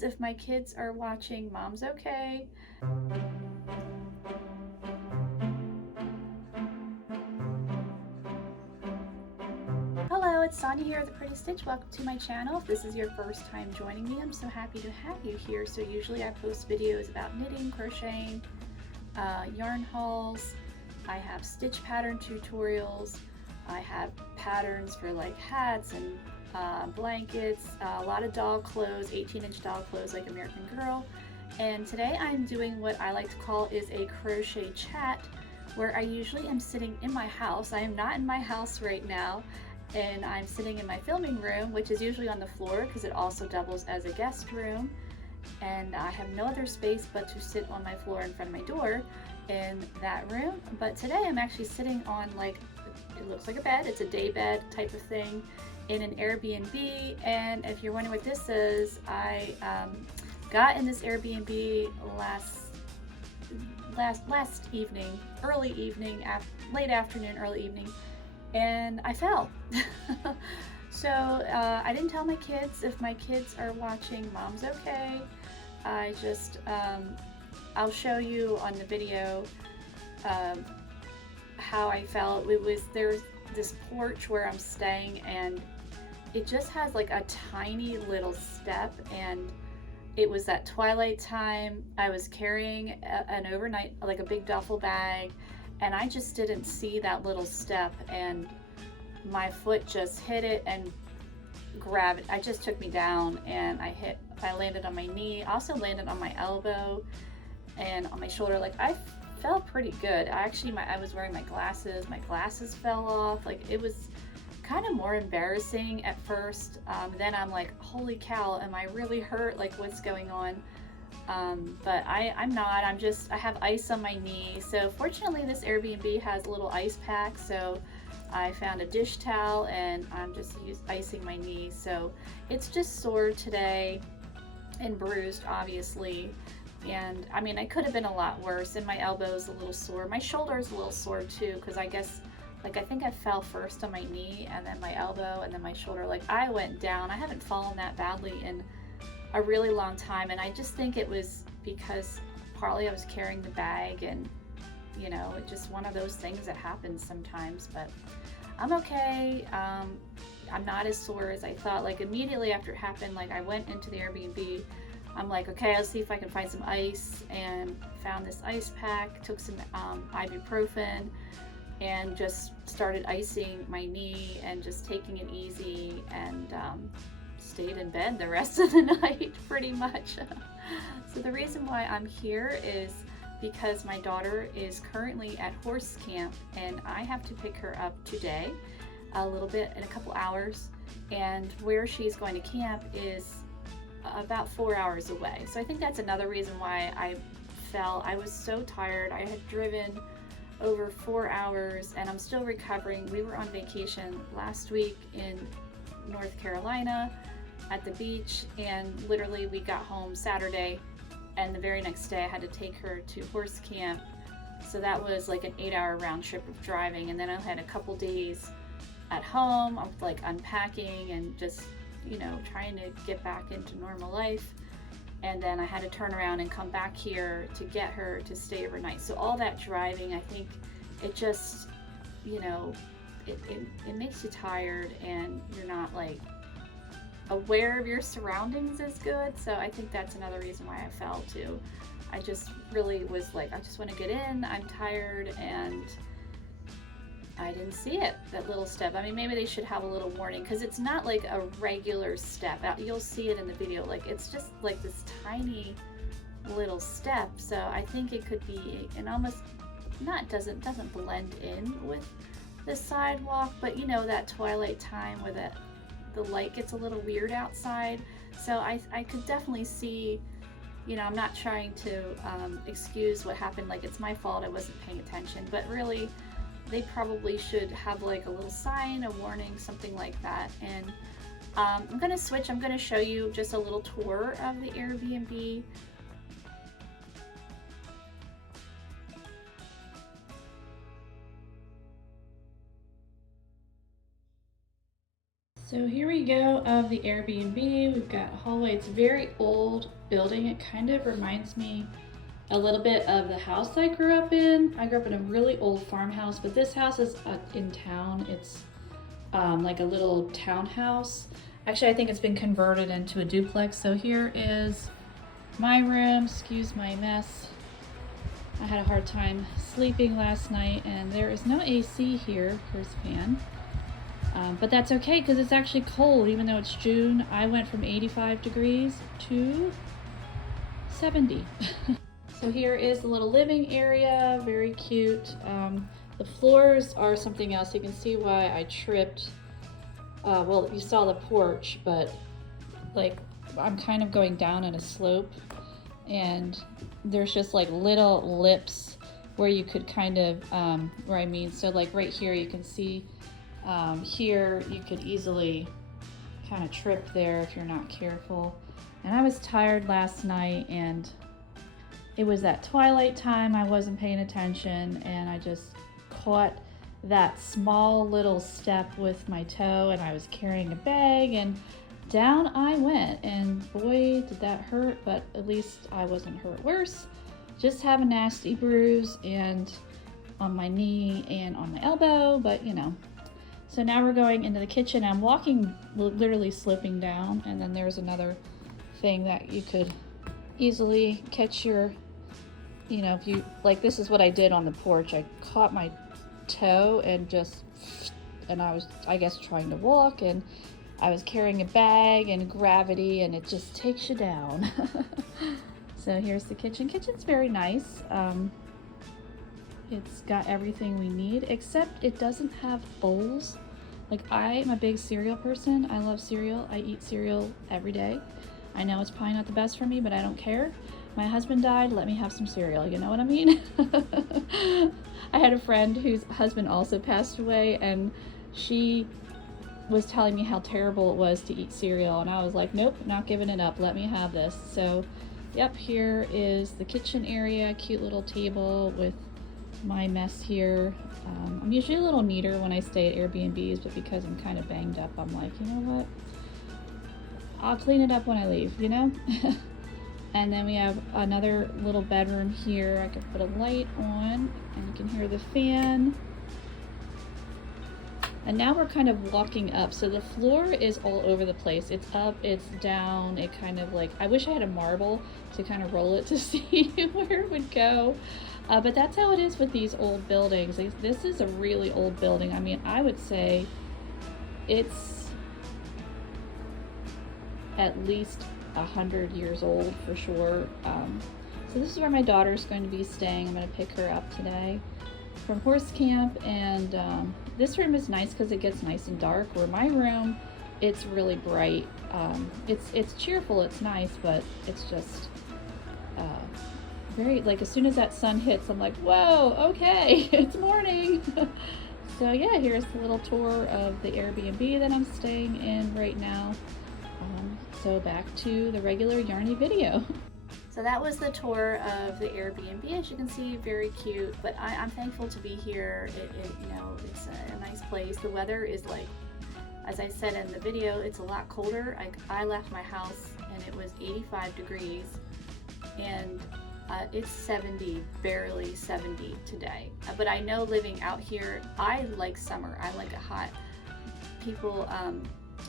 If my kids are watching, mom's okay. Hello, it's Sonia here at The Pretty Stitch. Welcome to my channel. If this is your first time joining me, I'm so happy to have you here. So usually I post videos about knitting, crocheting, yarn hauls. I have stitch pattern tutorials. I have patterns for like hats and blankets, a lot of doll clothes, 18-inch doll clothes like American Girl. And today I'm doing what I like to call is a crochet chat, where I usually am sitting in my house. I am not in my house right now, and I'm sitting in my filming room, which is usually on the floor because it also doubles as a guest room. And I have no other space but to sit on my floor in front of my door in that room. But today I'm actually sitting on, like, it looks like a bed. It's a day bed type of thing in an Airbnb. And if you're wondering what this is, I got in this Airbnb last evening, early evening, late afternoon, early evening, and I fell. So I didn't tell my kids. If my kids are watching, mom's okay. I just I'll show you on the video how I felt. There's this porch where I'm staying, and it just has like a tiny little step, and it was that twilight time. I was carrying an overnight, like a big duffel bag, and I just didn't see that little step, and my foot just hit it, and gravity, I just took me down, and I landed on my knee, also landed on my elbow and on my shoulder. Like, I felt pretty good. I was wearing my glasses fell off. Like, it was kind of more embarrassing at first. Then I'm like, holy cow, am I really hurt? Like, what's going on? But I'm not. I have ice on my knee. So fortunately this Airbnb has a little ice pack. So I found a dish towel, and I'm just icing my knee. So it's just sore today and bruised, obviously. And I mean, I could have been a lot worse, and my elbow's a little sore. My shoulder's a little sore too, because I guess, like, I think I fell first on my knee, and then my elbow, and then my shoulder. Like, I went down. I haven't fallen that badly in a really long time, and I just think it was because partly I was carrying the bag, and you know, it's just one of those things that happens sometimes. But I'm okay. I'm not as sore as I thought. Like, immediately after it happened, like, I went into the Airbnb. I'm like, okay, I'll see if I can find some ice, and found this ice pack, took some ibuprofen, and just started icing my knee and just taking it easy, and stayed in bed the rest of the night pretty much. So the reason why I'm here is because my daughter is currently at horse camp, and I have to pick her up today a little bit in a couple hours, and where she's going to camp is about 4 hours away. So I think that's another reason why I fell. I was so tired. I had driven over 4 hours, and I'm still recovering. We were on vacation last week in North Carolina at the beach, and literally we got home Saturday, and the very next day I had to take her to horse camp. So that was like an 8-hour round trip of driving, and then I had a couple days at home of like unpacking and just, you know, trying to get back into normal life. And then I had to turn around and come back here to get her to stay overnight. So all that driving, I think it just, you know, it makes you tired, and you're not like aware of your surroundings as good. So I think that's another reason why I fell too. I just really was like, I just want to get in, I'm tired, and I didn't see it, that little step. I mean, maybe they should have a little warning, because it's not like a regular step. You'll see it in the video. Like, it's just like this tiny little step. So I think it could be, and almost not, doesn't blend in with the sidewalk, but you know, that twilight time where the light gets a little weird outside. So I could definitely see, you know, I'm not trying to excuse what happened, like it's my fault, I wasn't paying attention, but really they probably should have like a little sign, a warning, something like that. And I'm gonna switch. I'm gonna show you just a little tour of the Airbnb. So here we go of the Airbnb. We've got a hallway. It's a very old building. It kind of reminds me a little bit of the house I grew up in. I grew up in a really old farmhouse, but this house is in town. It's like a little townhouse. Actually, I think it's been converted into a duplex. So here is my room. Excuse my mess. I had a hard time sleeping last night, and there is no AC here. Here's a fan. But that's okay because it's actually cold. Even though it's June, I went from 85 degrees to 70. So here is the little living area, very cute. The floors are something else. You can see why I tripped. Well, you saw the porch, but like I'm kind of going down at a slope, and there's just like little lips where you could kind of, so like right here you can see here you could easily kind of trip there if you're not careful. And I was tired last night, and it was that twilight time. I wasn't paying attention, and I just caught that small little step with my toe, and I was carrying a bag, and down I went, and boy did that hurt, but at least I wasn't hurt worse. Just have a nasty bruise and on my knee and on my elbow, but you know. So now we're going into the kitchen. I'm walking, literally sloping down, and then there's another thing that you could easily catch your, you know, if you, like this is what I did on the porch. I caught my toe and I was, I guess, trying to walk, and I was carrying a bag and gravity, and it just takes you down. So here's the kitchen. Kitchen's very nice. It's got everything we need, except it doesn't have bowls. Like, I'm a big cereal person. I love cereal. I eat cereal every day. I know it's probably not the best for me, but I don't care. My husband died, let me have some cereal, you know what I mean? I had a friend whose husband also passed away, and she was telling me how terrible it was to eat cereal, and I was like, nope, not giving it up, let me have this. So, yep, here is the kitchen area, cute little table with my mess here. I'm usually a little neater when I stay at Airbnbs, but because I'm kind of banged up, I'm like, you know what? I'll clean it up when I leave, you know? And then we have another little bedroom here. I could put a light on, and you can hear the fan. And now we're kind of walking up. So the floor is all over the place. It's up, it's down, it kind of like, I wish I had a marble to kind of roll it to see where it would go. But that's how it is with these old buildings. This is a really old building. I mean, I would say it's at least 100 years old for sure. So this is where my daughter's going to be staying. I'm going to pick her up today from horse camp, and this room is nice because it gets nice and dark. Where my room, it's really bright. It's cheerful, it's nice, but it's just very, like, as soon as that sun hits, I'm like, whoa, okay, it's morning. So yeah, here's the little tour of the Airbnb that I'm staying in right now. So back to the regular Yarny video. So that was the tour of the Airbnb. As you can see, very cute, but I'm thankful to be here. You know, it's a nice place. The weather is, like, as I said in the video, it's a lot colder. I left my house and it was 85 degrees, and it's 70, barely 70 today. But I know living out here, I like summer. I like it hot. People,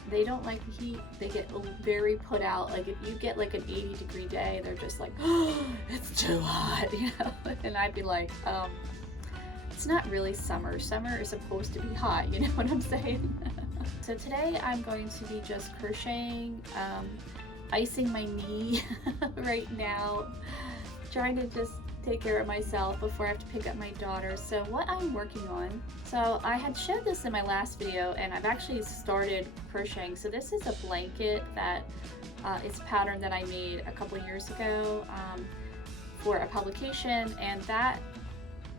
they don't like the heat. They get very put out. Like, if you get like an 80-degree day, they're just like, oh, it's too hot, you know? And I'd be like, it's not really summer. Summer is supposed to be hot, you know what I'm saying? So today I'm going to be just crocheting, icing my knee right now, trying to just take care of myself before I have to pick up my daughter. So what I'm working on, so I had showed this in my last video, and I've actually started crocheting. So this is a blanket that it's a pattern that I made a couple years ago for a publication, and that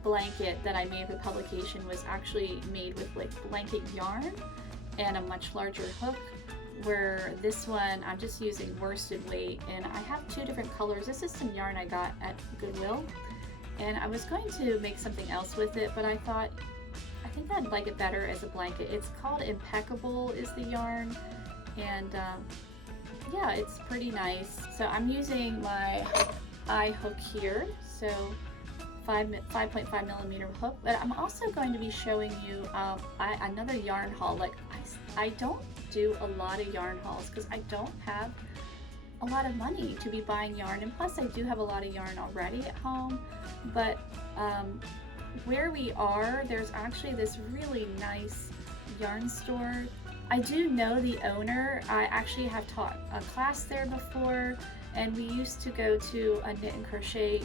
blanket that I made for the publication was actually made with like blanket yarn and a much larger hook, where this one I'm just using worsted weight, and I have two different colors. This is some yarn I got at Goodwill, and I was going to make something else with it, but I thought I think I'd like it better as a blanket. It's called Impeccable is the yarn, and yeah, it's pretty nice. So I'm using my eye hook here, so 5.5 millimeter hook, but I'm also going to be showing you another yarn haul. Like I don't do a lot of yarn hauls because I don't have a lot of money to be buying yarn, and plus I do have a lot of yarn already at home. But where we are, there's actually this really nice yarn store. I do know the owner. I actually have taught a class there before, and we used to go to a knit and crochet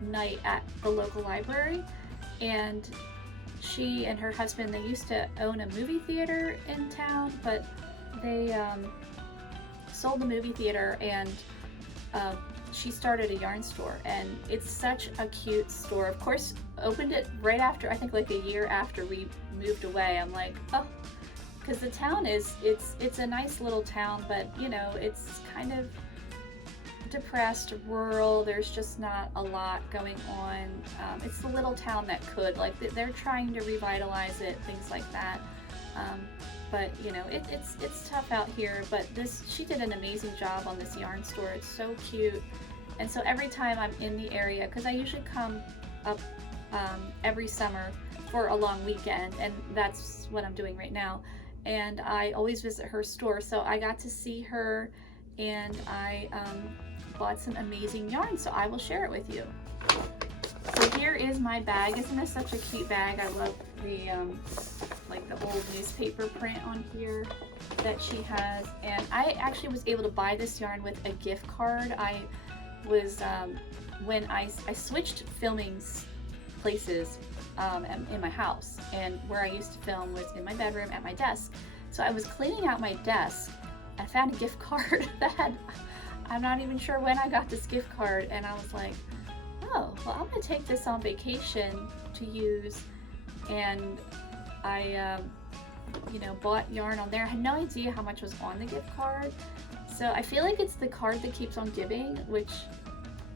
night at the local library, and she and her husband, they used to own a movie theater in town, but they sold the movie theater, and she started a yarn store, and it's such a cute store. Of course, opened it right after, I think like a year after we moved away. I'm like, oh, because the town is, it's a nice little town, but you know, it's kind of depressed, rural. There's just not a lot going on. It's the little town that could, like, they're trying to revitalize it, things like that. But you know, it's tough out here. But she did an amazing job on this yarn store. It's so cute. And so every time I'm in the area, because I usually come up every summer for a long weekend, and that's what I'm doing right now, and I always visit her store. So I got to see her, and I bought some amazing yarn, so I will share it with you. So here is my bag. Isn't this such a cute bag? I love the like the old newspaper print on here that she has. And I actually was able to buy this yarn with a gift card. I was when I switched filming places in my house, and where I used to film was in my bedroom at my desk. So I was cleaning out my desk. I found a gift card that had, I'm not even sure when I got this gift card, and I was like, oh, well, I'm gonna take this on vacation to use. And I you know, bought yarn on there. I had no idea how much was on the gift card, so I feel like it's the card that keeps on giving, which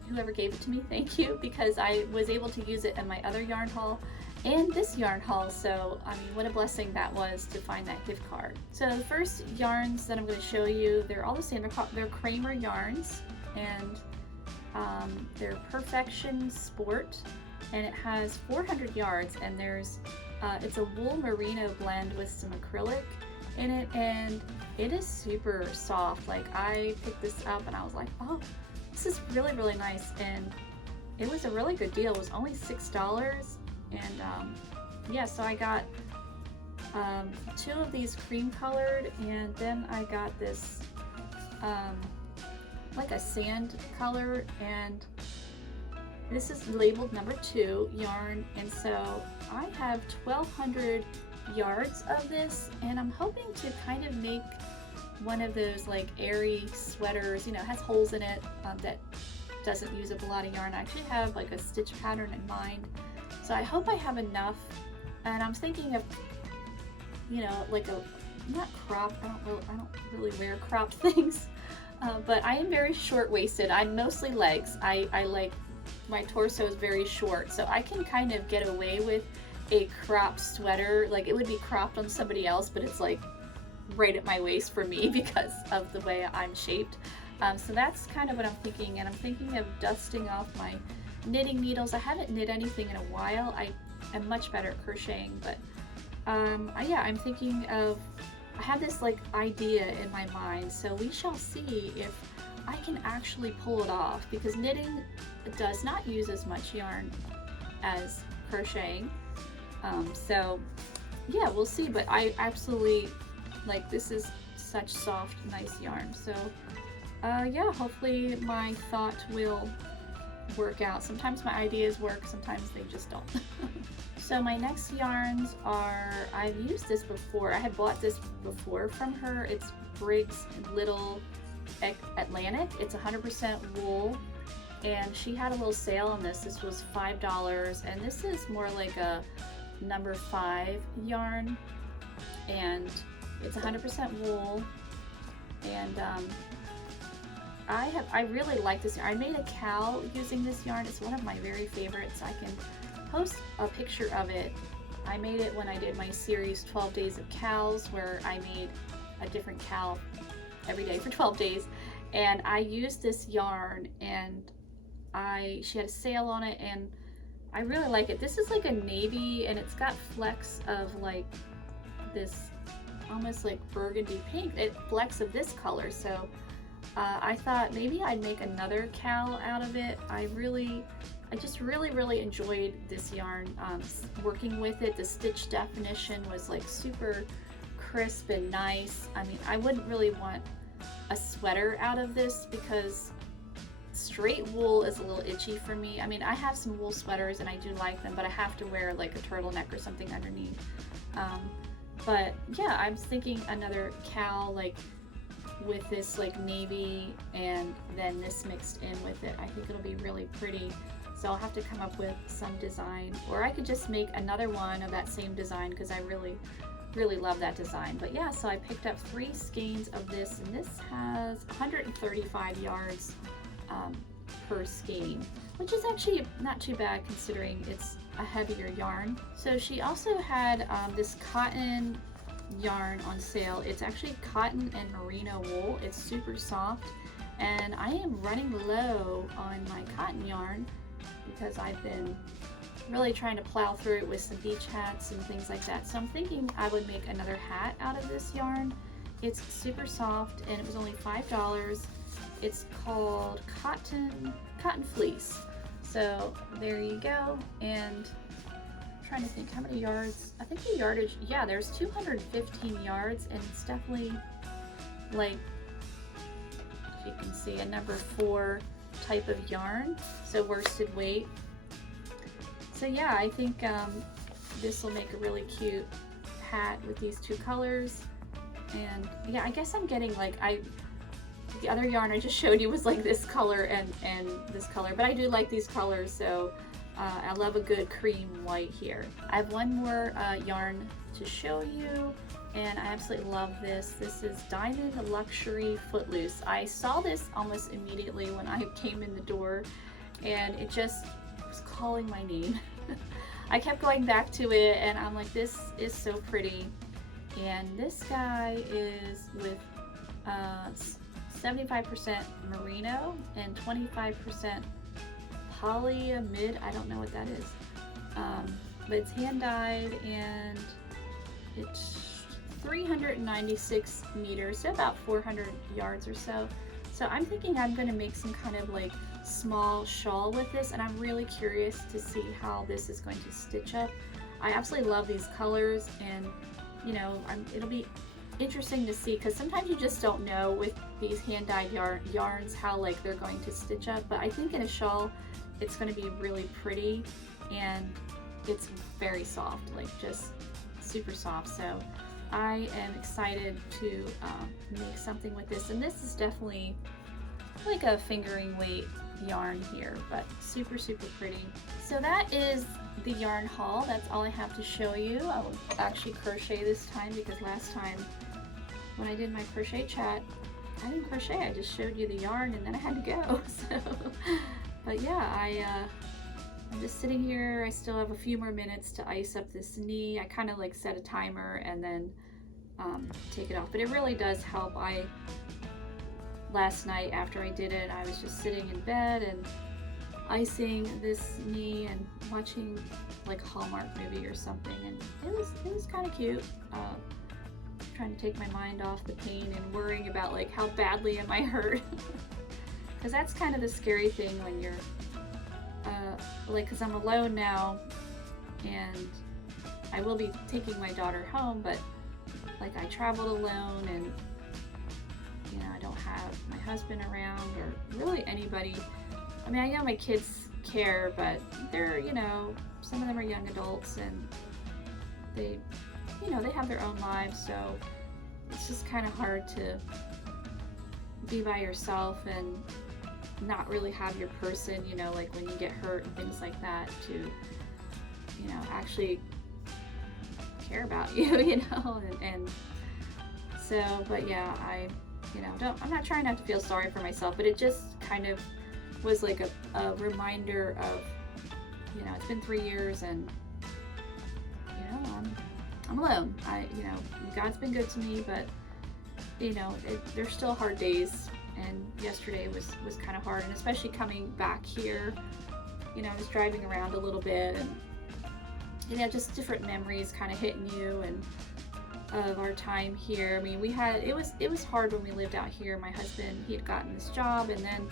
whoever gave it to me, thank you, because I was able to use it in my other yarn haul and this yarn haul. So I mean, what a blessing that was to find that gift card. So the first yarns that I'm going to show you, they're all the same. They're Kramer yarns, and they're Perfection Sport, and it has 400 yards, and there's it's a wool merino blend with some acrylic in it, and it is super soft. Like, I picked this up and I was like, oh, this is really, really nice, and it was a really good deal. It was only $6, and yeah, so I got 2 of these cream colored, and then I got this like a sand color, and this is labeled number 2 yarn, and so I have 1,200 yards of this, and I'm hoping to kind of make one of those like airy sweaters, you know, has holes in it, that doesn't use up a lot of yarn. I actually have like a stitch pattern in mind, so I hope I have enough. And I'm thinking of, you know, like a, not crop, I don't really wear cropped things, but I am very short-waisted. I'm mostly legs. I like, my torso is very short, so I can kind of get away with a cropped sweater. Like, it would be cropped on somebody else, but it's like right at my waist for me because of the way I'm shaped. So that's kind of what I'm thinking, and I'm thinking of dusting off my knitting needles. I haven't knit anything in a while. I am much better at crocheting, but yeah, I'm thinking of, I have this like idea in my mind, so we shall see if I can actually pull it off, because knitting does not use as much yarn as crocheting. So yeah, we'll see, but I absolutely, like, this is such soft, nice yarn. So yeah, hopefully my thought will work out. Sometimes my ideas work, sometimes they just don't. So my next yarns are, I've used this before. I had bought this before from her. It's Briggs Little Atlantic. It's 100% wool, and she had a little sale on this. This was $5, and this is more like a number 5 yarn, and it's 100% wool. And I really like this yarn. I made a cowl using this yarn. It's one of my very favorites. I can post a picture of it I made it when I did my series 12 Days of Cows, where I made a different cow every day for 12 days. And I used this yarn, and she had a sale on it, and I really like it. This is like a navy, and it's got flecks of like this almost like burgundy pink. It flecks of this color, so I thought maybe I'd make another cowl out of it. I just really enjoyed this yarn. Working with it, the stitch definition was like super crisp and nice. I mean, I wouldn't really want a sweater out of this because straight wool is a little itchy for me. I mean, I have some wool sweaters and I do like them, but I have to wear like a turtleneck or something underneath. But yeah, I was thinking another cowl like with this like navy and then this mixed in with it. I think it'll be really pretty. So I'll have to come up with some design, or I could just make another one of that same design because I really love that design. But yeah, so I picked up 3 skeins of this, and this has 135 yards per skein, which is actually not too bad considering it's a heavier yarn. So she also had this cotton yarn on sale. It's actually cotton and merino wool. It's super soft, and I am running low on my cotton yarn because I've been really trying to plow through it with some beach hats and things like that. So I'm thinking I would make another hat out of this yarn. It's super soft, and it was only $5. It's called cotton fleece. So there you go. And I'm trying to think how many yards. I think the yardage, yeah, there's 215 yards, and it's definitely like, if you can see, a number 4 type of yarn, so worsted weight. So yeah, I think this will make a really cute hat with these 2 colors. And yeah, I guess I'm getting like, the other yarn I just showed you was like this color and this color, but I do like these colors, so I love a good cream white here. I have one more yarn to show you, and I absolutely love this. This is Diamond Luxury Footloose. I saw this almost immediately when I came in the door, and it just was calling my name. I kept going back to it, and I'm like, this is so pretty. And this guy is with 75% merino and 25% polyamide. I don't know what that is, but it's hand dyed, and it's 396 meters, so about 400 yards or so. So I'm thinking I'm going to make some kind of like small shawl with this, and I'm really curious to see how this is going to stitch up. I absolutely love these colors, and you know, it'll be interesting to see, because sometimes you just don't know with these hand-dyed yarns how like they're going to stitch up. But I think in a shawl it's going to be really pretty, and it's very soft, like just super soft. So I am excited to make something with this, and this is definitely like a fingering weight yarn here, but super pretty. So that is the yarn haul. That's all I have to show you. I will actually crochet this time, because last time when I did my crochet chat, I didn't crochet, I just showed you the yarn and then I had to go. So, but yeah, I'm just sitting here. I still have a few more minutes to ice up this knee. I kind of like set a timer and then take it off, but it really does help. Last night after I did it, I was just sitting in bed and icing this knee and watching like a Hallmark movie or something, and it was kind of cute. Trying to take my mind off the pain and worrying about like how badly am I hurt, because that's kind of the scary thing when you're like, because I'm alone now, and I will be taking my daughter home, but like I traveled alone, and you know, I don't have my husband around or really anybody. I mean, I know my kids care, but they're, you know, some of them are young adults, and they, you know, they have their own lives, so it's just kind of hard to be by yourself and not really have your person, you know, like when you get hurt and things like that, to, you know, actually care about you, you know, and so, but yeah, you know, I'm not trying not to feel sorry for myself, but it just kind of was like a reminder of, you know, it's been 3 years, and you know, I'm alone. God's been good to me, but there's still hard days, and yesterday was kind of hard, and especially coming back here. I was driving around a little bit, and just different memories kind of hitting you, and of our time here. I mean, it was hard when we lived out here. My husband, he had gotten this job, and then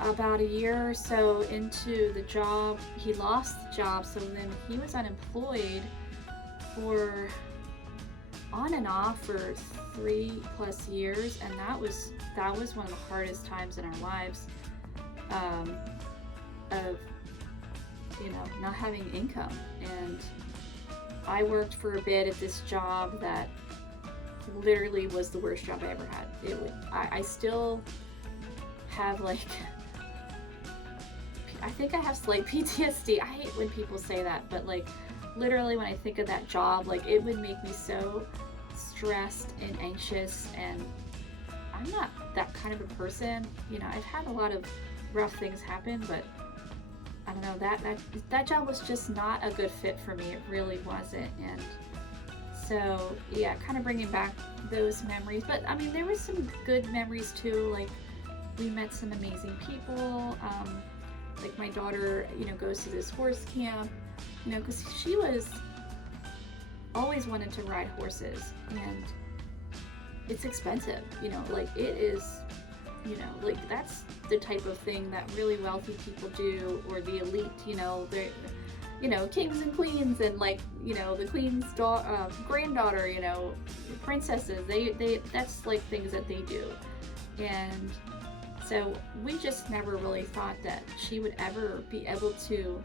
about a year or so into the job, he lost the job, so then he was unemployed for on and off for 3+ years, and that was one of the hardest times in our lives, of not having income. And I worked for a bit at this job that literally was the worst job I ever had. I still have I think I have slight PTSD. I hate when people say that, but literally when I think of that job, it would make me so stressed and anxious, and I'm not that kind of a person. I've had a lot of rough things happen, but I don't know, that job was just not a good fit for me. It really wasn't. And so yeah, kind of bringing back those memories. But I mean, there was some good memories too. We met some amazing people. My daughter, goes to this horse camp, because she was always wanted to ride horses, and it's expensive, it is, that's the type of thing that really wealthy people do, or the elite, they're, kings and queens, and the queen's granddaughter, princesses, they that's things that they do. And so we just never really thought that she would ever be able to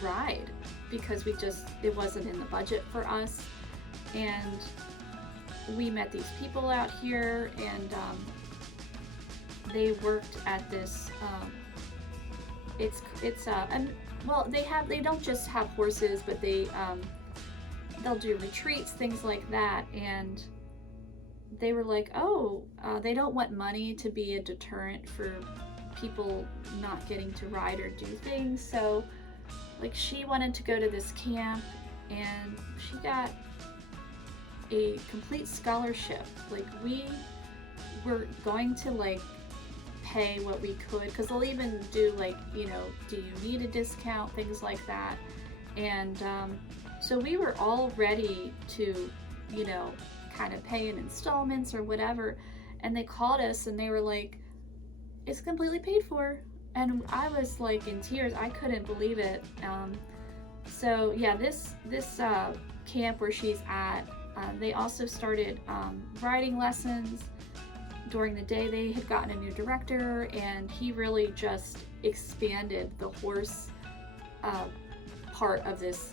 ride, because it wasn't in the budget for us. And we met these people out here, and they worked at this, they don't just have horses, but they'll do retreats, things like that. And they were like, they don't want money to be a deterrent for people not getting to ride or do things. So she wanted to go to this camp, and she got a complete scholarship. We were going to pay what we could, because they'll even do do you need a discount, things like that. And so we were all ready to kind of pay in installments or whatever, and they called us and they were like, it's completely paid for. And I was in tears. I couldn't believe it. So yeah, this camp where she's at, they also started riding lessons during the day. They had gotten a new director, and he really just expanded the horse part of this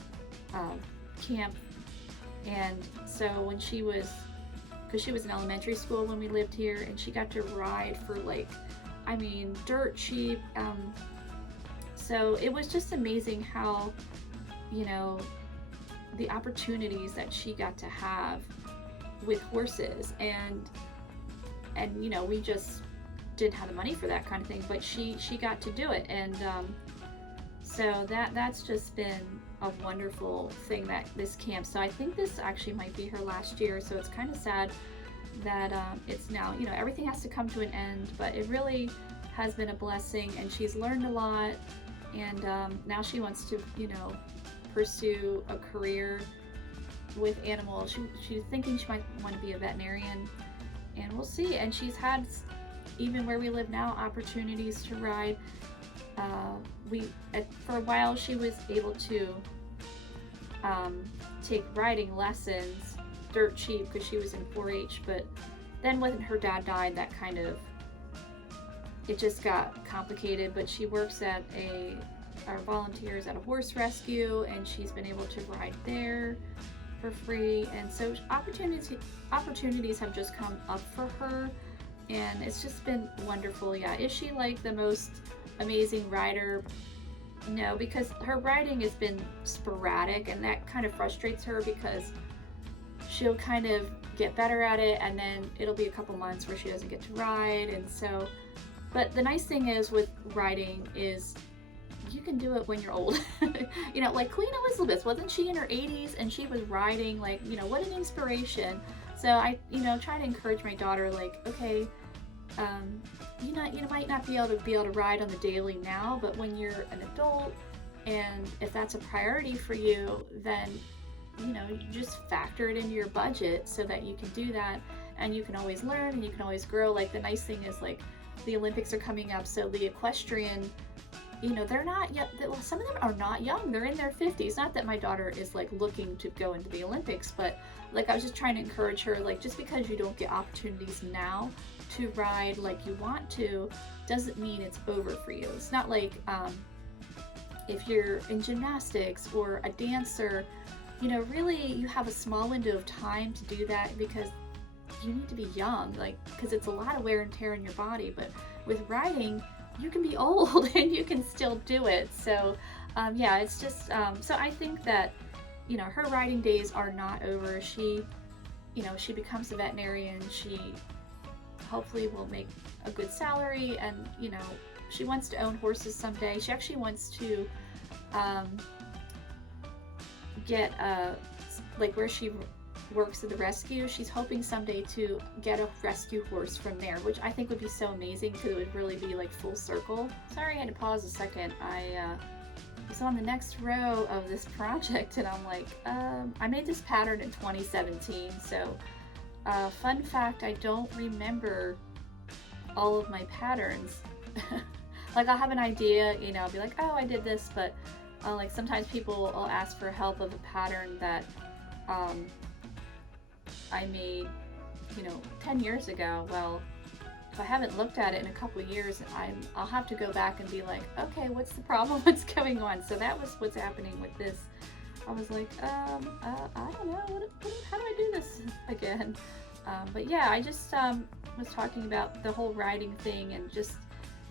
camp. And so when because she was in elementary school when we lived here, and she got to ride for dirt cheap. So it was just amazing how, the opportunities that she got to have with horses, and we just didn't have the money for that kind of thing, but she got to do it. And so that's just been a wonderful thing, that this camp. So I think this actually might be her last year, so it's kind of sad that it's now, everything has to come to an end, but it really has been a blessing, and she's learned a lot. And now she wants to pursue a career with animals. She's thinking she might want to be a veterinarian, and we'll see. And she's had, even where we live now, opportunities to ride. For a while she was able to take riding lessons dirt cheap, because she was in 4-H, but then when her dad died, that kind of, it just got complicated. But she works at our volunteers at a horse rescue, and she's been able to ride there for free. And so opportunities have just come up for her, and it's just been wonderful. Yeah, is she the most amazing rider? No, because her riding has been sporadic, and that kind of frustrates her, because she'll kind of get better at it, and then it'll be a couple months where she doesn't get to ride. And so, but the nice thing is with riding is you can do it when you're old. You know, like Queen Elizabeth, wasn't she in her 80s and she was riding? Like, you know, what an inspiration. So I, you know, try to encourage my daughter, like, okay, you might not be able to ride on the daily now, but when you're an adult, and if that's a priority for you, then, you know, you just factor it into your budget so that you can do that, and you can always learn and you can always grow. Like, the nice thing is, like, the Olympics are coming up, so the equestrian, you know, they're not yet, some of them are not young, they're in their 50s. Not that my daughter is like looking to go into the Olympics, but like, I was just trying to encourage her, like, just because you don't get opportunities now to ride like you want to doesn't mean it's over for you. It's not like if you're in gymnastics or a dancer, you know, really you have a small window of time to do that, because you need to be young, like, because it's a lot of wear and tear in your body. But with riding, you can be old and you can still do it. So yeah, it's just so I think that, you know, her riding days are not over. She, you know, she becomes a veterinarian, she hopefully will make a good salary, and, you know, she wants to own horses someday. She actually wants to get like, where she works at the rescue, she's hoping someday to get a rescue horse from there, which I think would be so amazing, because it would really be like full circle. Sorry, I had to pause a second. I was on the next row of this project, and I'm like, I made this pattern in 2017, so fun fact, I don't remember all of my patterns. Like, I'll have an idea, you know, I'll be like, oh, I did this, but like, sometimes people will ask for help of a pattern that I made, you know, 10 years ago. Well, if I haven't looked at it in a couple of years, I'll have to go back and be like, okay, what's the problem? What's going on? So that was what's happening with this. I was like, I don't know, how do I do this again? But yeah, I just was talking about the whole riding thing, and just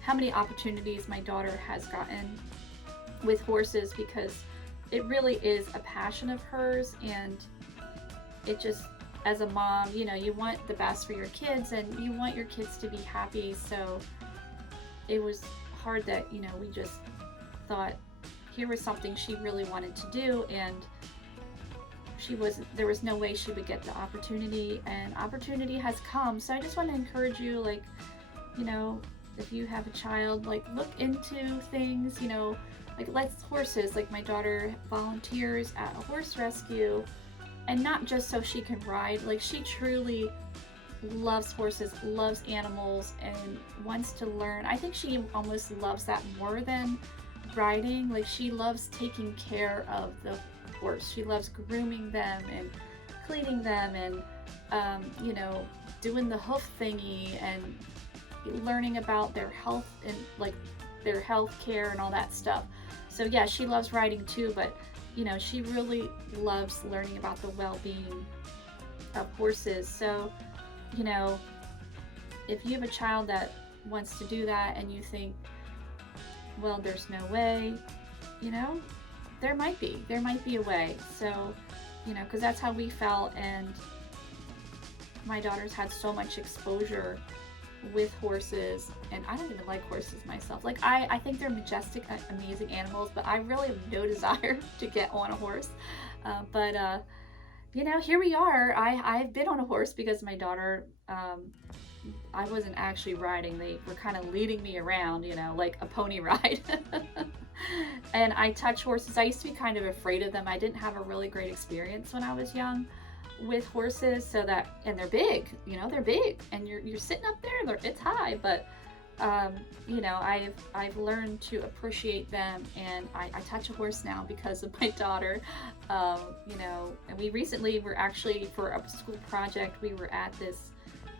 how many opportunities my daughter has gotten with horses, because it really is a passion of hers, and it just, as a mom, you know, you want the best for your kids and you want your kids to be happy. So it was hard that, you know, we just thought here was something she really wanted to do, and there was no way she would get the opportunity, and opportunity has come. So I just want to encourage you, like, you know, if you have a child, like, look into things, you know, like, let's horses, like, my daughter volunteers at a horse rescue, and not just so she can ride. Like, she truly loves horses, loves animals, and wants to learn. I think she almost loves that more than riding. Like, she loves taking care of the horse. She loves grooming them and cleaning them, and you know, doing the hoof thingy and learning about their health and, like, their health care and all that stuff. So yeah, she loves riding too, but, you know, she really loves learning about the well-being of horses. So, you know, if you have a child that wants to do that and you think, well, there's no way, you know, there might be a way. So, you know, because that's how we felt, and my daughter's had so much exposure with horses, and I don't even like horses myself. Like, I think they're majestic, amazing animals, but I really have no desire to get on a horse. But you know, here we are. I've been on a horse because my daughter, I wasn't actually riding. They were kind of leading me around, you know, like a pony ride. And I touch horses. I used to be kind of afraid of them. I didn't have a really great experience when I was young with horses, so that, and they're big, you know, they're big, and you're sitting up there, it's high, but you know, I've learned to appreciate them, and I touch a horse now because of my daughter. You know, and we recently were actually, for a school project, we were at this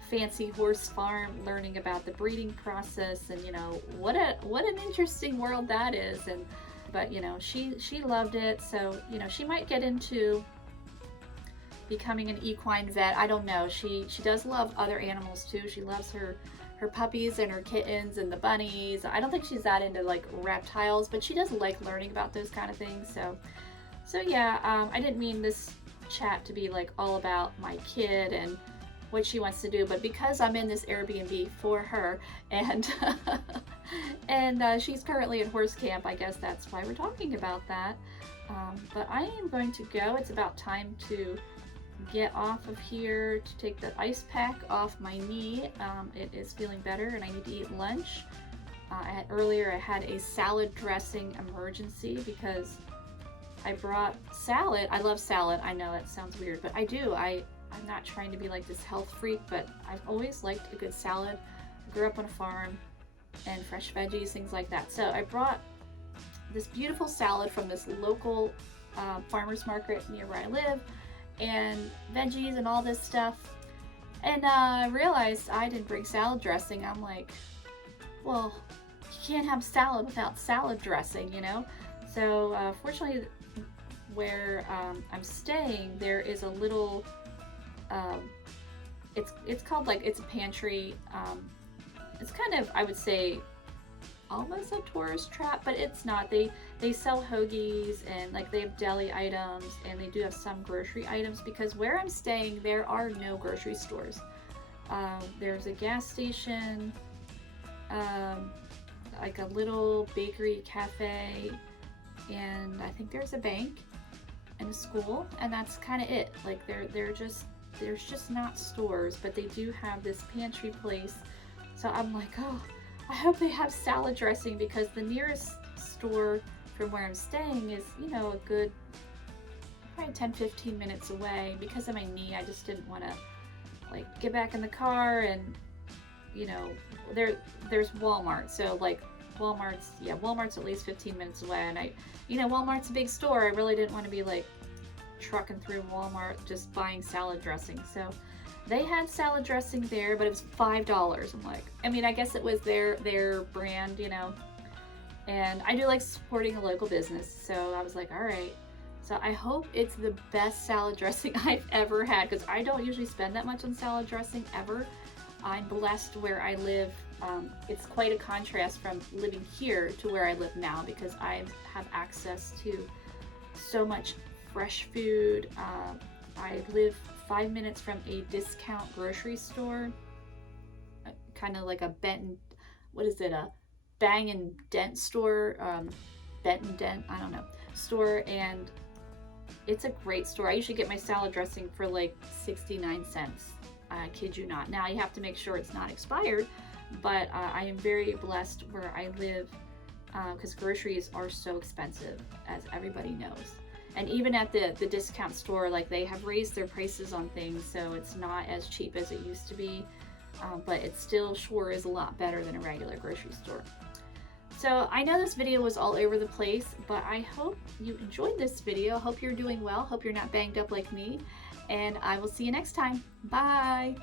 fancy horse farm learning about the breeding process, and, you know, what an interesting world that is. And but, you know, she loved it. So, you know, she might get into becoming an equine vet. I don't know. She does love other animals too. She loves her puppies and her kittens and the bunnies. I don't think she's that into, like, reptiles, but she does like learning about those kind of things. So yeah, I didn't mean this chat to be like all about my kid and what she wants to do, but because I'm in this Airbnb for her, and And she's currently at horse camp. I guess that's why we're talking about that. But I am going to go. It's about time to get off of here to take the ice pack off my knee. It is feeling better and I need to eat lunch. Earlier I had a salad dressing emergency because I brought salad. I love salad. I know that sounds weird, but I do. I'm not trying to be like this health freak, but I've always liked a good salad. I grew up on a farm and fresh veggies, things like that. So I brought this beautiful salad from this local farmer's market near where I live, and veggies and all this stuff. And I realized I didn't bring salad dressing. I'm like, well, you can't have salad without salad dressing, you know? So fortunately, where I'm staying, there is a little, it's called like, it's a pantry. It's kind of, I would say, almost a tourist trap, but it's not. They sell hoagies and like they have deli items, and they do have some grocery items because where I'm staying there are no grocery stores. There's a gas station, like a little bakery cafe, and I think there's a bank and a school, and that's kind of it. Like there's just not stores, but they do have this pantry place. So I'm like, oh, I hope they have salad dressing, because the nearest store from where I'm staying is, you know, a good probably 10-15 minutes away. Because of my knee, I just didn't want to like get back in the car, and you know, there's Walmart. So like Walmart's at least 15 minutes away, and Walmart's a big store. I really didn't want to be like trucking through Walmart just buying salad dressing. So they had salad dressing there, but it was $5. I'm like, I mean, I guess it was their brand, you know, and I do like supporting a local business. So I was like, all right. So I hope it's the best salad dressing I've ever had, because I don't usually spend that much on salad dressing ever. I'm blessed where I live. It's quite a contrast from living here to where I live now, because I have access to so much fresh food. I live 5 minutes from a discount grocery store, kind of like a Benton, a Bang and Dent store, Benton Dent, I don't know, store, and it's a great store. I usually get my salad dressing for like 69 cents. I kid you not. Now you have to make sure it's not expired, but I am very blessed where I live, because groceries are so expensive, as everybody knows. And even at the discount store, like they have raised their prices on things, so it's not as cheap as it used to be, but it still sure is a lot better than a regular grocery store. So I know this video was all over the place, but I hope you enjoyed this video. Hope you're doing well. Hope you're not banged up like me, and I will see you next time. Bye!